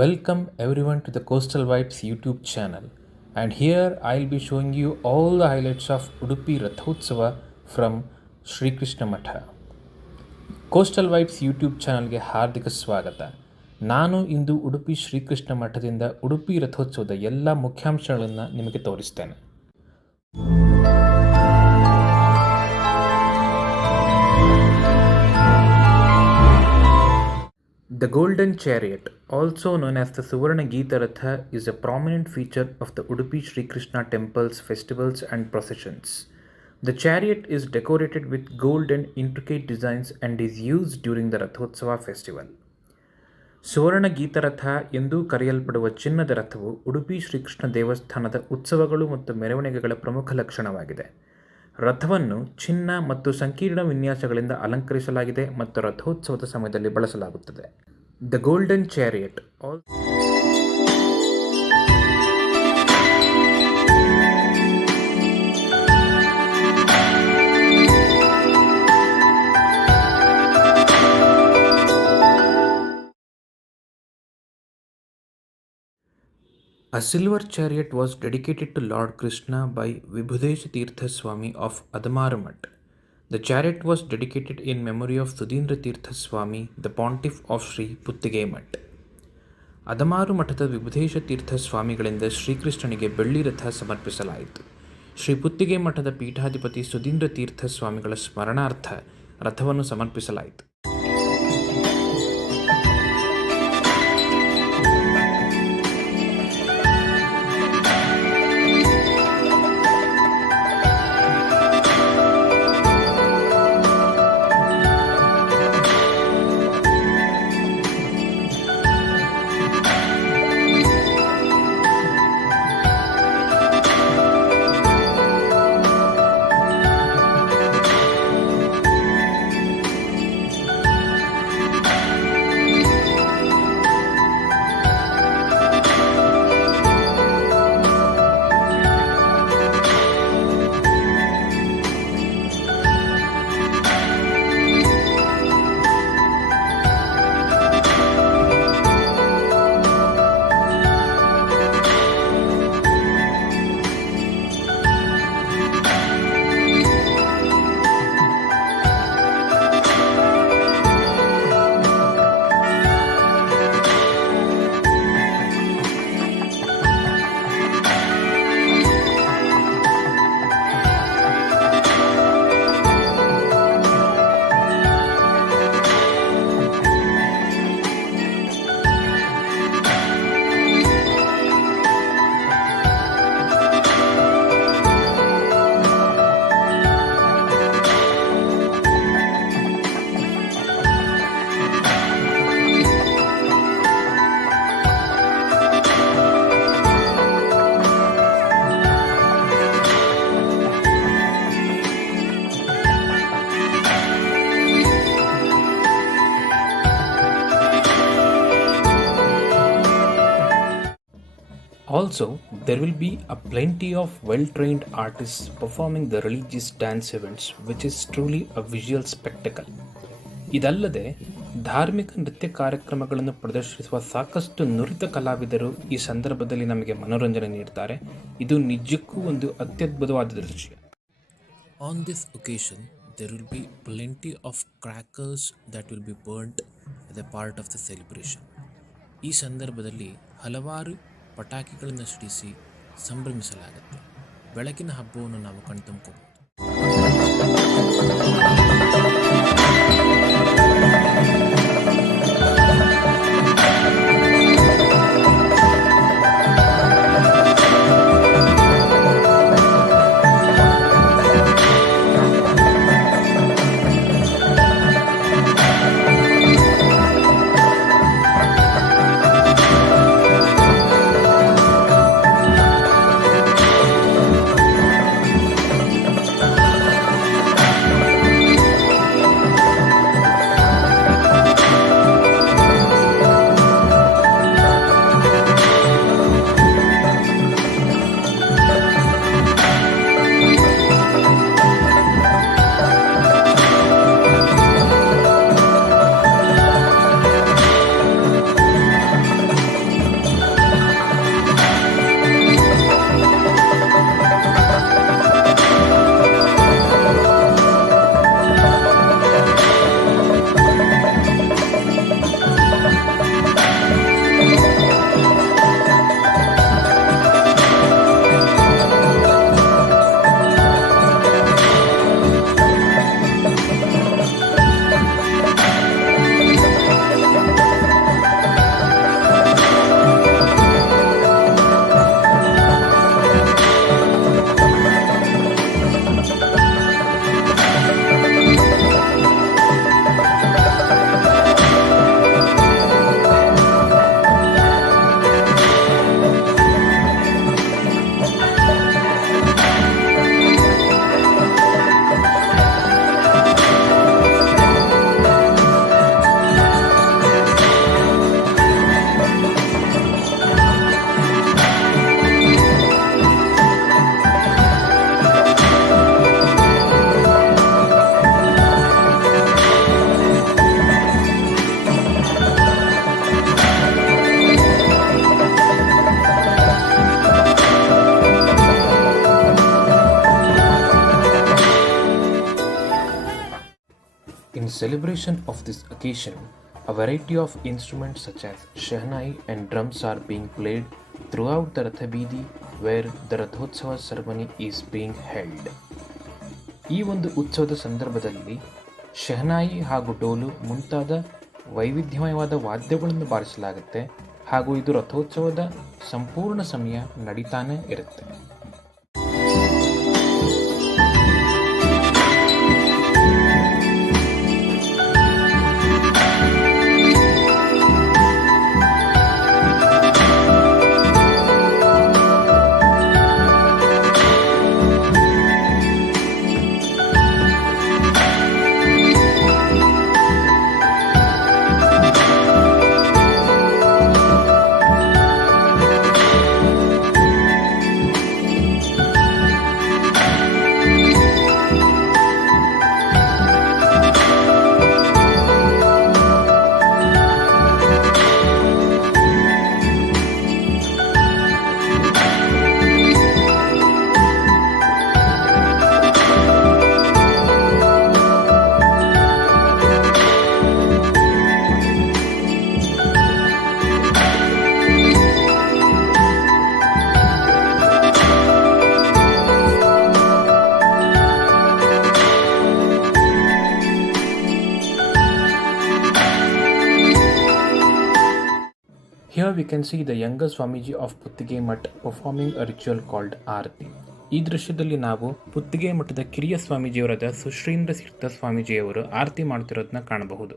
Welcome everyone to the Coastal Vibes YouTube channel, and here I'll be showing you all the highlights of Udupi Rathotsava from Sri Krishna Matha. Coastal vibes YouTube ಚಾನಲ್ಗೆ ಹಾರ್ದಿಕ ಸ್ವಾಗತ. ನಾನು ಇಂದು ಉಡುಪಿ ಶ್ರೀಕೃಷ್ಣ ಮಠದಿಂದ ಉಡುಪಿ ರಥೋತ್ಸವದ ಎಲ್ಲ ಮುಖ್ಯಾಂಶಗಳನ್ನು ನಿಮಗೆ ತೋರಿಸ್ತೇನೆ. The Golden Chariot, also known as the Suvarna Geeta Ratha, is a prominent feature of the Udupi Sri Krishna temple's festivals and processions. The chariot is decorated with gold and intricate designs and is used during the Rathotsava festival. ಸುವರ್ಣ ಗೀತರಥ ಎಂದೂ ಕರೆಯಲ್ಪಡುವ ಚಿನ್ನದ ರಥವು ಉಡುಪಿ ಶ್ರೀಕೃಷ್ಣ ದೇವಸ್ಥಾನದ ಉತ್ಸವಗಳು ಮತ್ತು ಮೆರವಣಿಗೆಗಳ ಪ್ರಮುಖ ಲಕ್ಷಣವಾಗಿದೆ. ರಥವನ್ನು ಚಿನ್ನ ಮತ್ತು ಸಂಕೀರ್ಣ ವಿನ್ಯಾಸಗಳಿಂದ ಅಲಂಕರಿಸಲಾಗಿದೆ ಮತ್ತು ರಥೋತ್ಸವದ ಸಮಯದಲ್ಲಿ ಬಳಸಲಾಗುತ್ತದೆ. The golden chariot A silver chariot was dedicated to Lord Krishna by Vibhudesha Tirtha Swami of Adamarumat. The chariot was dedicated in memory of Sudhindra Tirtha Swami, the pontiff of Sri Puttigemat. Admar ಮಠದ ವಿಭುಧೇಶ ತೀರ್ಥ ಸ್ವಾಮಿಗಳಿಂದ ಶ್ರೀಕೃಷ್ಣನಿಗೆ ಬೆಳ್ಳಿ ರಥ ಸಮರ್ಪಿಸಲಾಯಿತು. ಶ್ರೀ ಪುತ್ತಿಗೆ ಮಠದ ಪೀಠಾಧಿಪತಿ ಸುಧೀಂದ್ರ ತೀರ್ಥ ಸ್ವಾಮಿಗಳ ಸ್ಮರಣಾರ್ಥ ರಥವನ್ನು ಸಮರ್ಪಿಸಲಾಯಿತು. Also, there will be a plenty of well-trained artists performing the religious dance events, which is truly a visual spectacle. ಇದಲ್ಲದೆ ಧಾರ್ಮಿಕ ನೃತ್ಯ ಕಾರ್ಯಕ್ರಮಗಳನ್ನು ಪ್ರದರ್ಶಿಸುವ ಸಾಕಷ್ಟು ನುರಿತ ಕಲಾವಿದರು ಈ ಸಂದರ್ಭದಲ್ಲಿ ನಮಗೆ ಮನೋರಂಜನೆ ನೀಡುತ್ತಾರೆ. ಇದು ನಿಜಕ್ಕೂ ಒಂದು ಅತ್ಯದ್ಭುತವಾದ ದೃಶ್ಯ. On this occasion, there will be plenty of crackers that will be burnt as a part of the celebration. ಈ ಸಂದರ್ಭದಲ್ಲಿ ಹಲವಾರು ಪಟಾಕಿಗಳನ್ನು ಸಿಡಿಸಿ ಸಂಭ್ರಮಿಸಲಾಗುತ್ತೆ. ಬೆಳಕಿನ ಹಬ್ಬವನ್ನು ನಾವು ಕಣ್ತುಂಬಿಕೊಳ್ಳಬಹುದು. In celebration of this occasion, a variety of instruments such as Shehnai and drums are being played throughout the Rathabidi where the Rathotsava ceremony is being held. ಈ ಒಂದು ಉತ್ಸವದ ಸಂದರ್ಭದಲ್ಲಿ ಶೆಹನಾಯಿ ಹಾಗೂ ಡೋಲು ಮುಂತಾದ ವೈವಿಧ್ಯಮಯವಾದ ವಾದ್ಯಗಳನ್ನು ಬಾರಿಸಲಾಗುತ್ತೆ ಹಾಗೂ ಇದು ರಥೋತ್ಸವದ ಸಂಪೂರ್ಣ ಸಮಯ ನಡೀತಾನೆ ಇರುತ್ತೆ. Here we can see the younger Swamiji of Puttige Mutt performing a ritual called Aarti. ಈ ದೃಶ್ಯದಲ್ಲಿ ನಾವು ಪುತ್ತಿಗೆ ಮಠದ ಕಿರಿಯ ಸ್ವಾಮೀಜಿಯವರಾದ ಸುಶ್ರೀಂದ್ರ ತೀರ್ಥ ಸ್ವಾಮೀಜಿಯವರು ಆರತಿ ಮಾಡುತ್ತಿರೋದನ್ನ ಕಾಣಬಹುದು.